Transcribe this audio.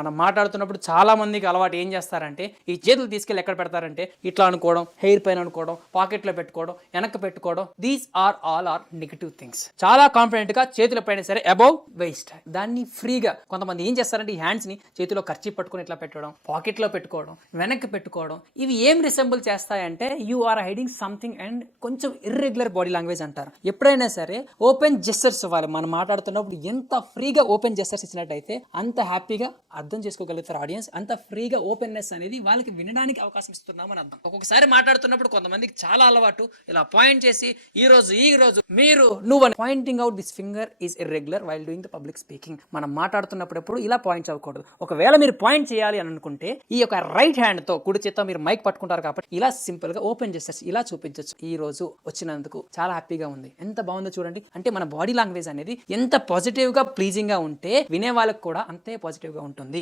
మనం మాట్లాడుతున్నప్పుడు చాలా మందికి అలవాటు ఏం చేస్తారంటే ఈ చేతులు తీసుకెళ్ళి ఎక్కడ పెడతారంటే ఇట్లా అనుకోవడం, హెయిర్ పైన అనుకోవడం, పాకెట్లో పెట్టుకోవడం, వెనక్కి పెట్టుకోవడం. These are all or negative things. చాలా కాన్ఫిడెంట్ గా చేతుల పైన సరే అబౌవ్ వేస్ట్ దాన్ని ఫ్రీగా కొంతమంది ఏం చేస్తారంటే ఈ హ్యాండ్స్ ని చేతిలో ఖర్చు పట్టుకుని ఇట్లా పెట్టడం, పాకెట్ లో పెట్టుకోవడం, వెనక్కి పెట్టుకోవడం. ఇవి ఏం రిసెంబుల్ చేస్తాయంటే you are hiding something and కొంచెం ఇర్రెగ్యులర్ బాడీ లాంగ్వేజ్ అంటారు. ఎప్పుడైనా సరే ఓపెన్ జెస్చర్స్ ఇవ్వాలి. మనం మాట్లాడుతున్నప్పుడు ఎంత ఫ్రీగా ఓపెన్ జెస్చర్స్ ఇచ్చినట్టయితే అంత హ్యాపీగా అర్థం చేసుకోగలుగుతారు ఆడియన్స్. అంత ఫ్రీగా ఓపెన్నెస్ అనేది వాళ్ళకి వినడానికి అవకాశం ఇస్తున్నామని అర్థం. ఒక్కొక్కసారి మాట్లాడుతున్నప్పుడు కొంతమందికి చాలా అలవాటు ఇలా పాయింట్ చేసి ఈ రోజు మీరు నువ్వు pointing out this finger is irregular while doing the public speaking. మనం మాట్లాడుతున్నప్పుడు ఇలా పాయింట్స్ అవ్వకూడదు. ఒకవేళ మీరు పాయింట్ చేయాలి అని అనుకుంటే ఈ యొక్క రైట్ హ్యాండ్ తో కుడి చేత్తో మీరు మైక్ పట్టుకుంటారు కాబట్టి ఇలా సింపుల్ గా ఓపెన్ జెస్చర్స్ ఇలా చూపించవచ్చు. ఈ రోజు వచ్చినందుకు చాలా హ్యాపీగా ఉంది. ఎంత బాగుందో చూడండి. అంటే మన బాడీ లాంగ్వేజ్ అనేది ఎంత పాజిటివ్ గా ప్లీజింగ్ గా ఉంటే వినే వాళ్ళకి కూడా అంతే పాజిటివ్ గా ఉంటుంది.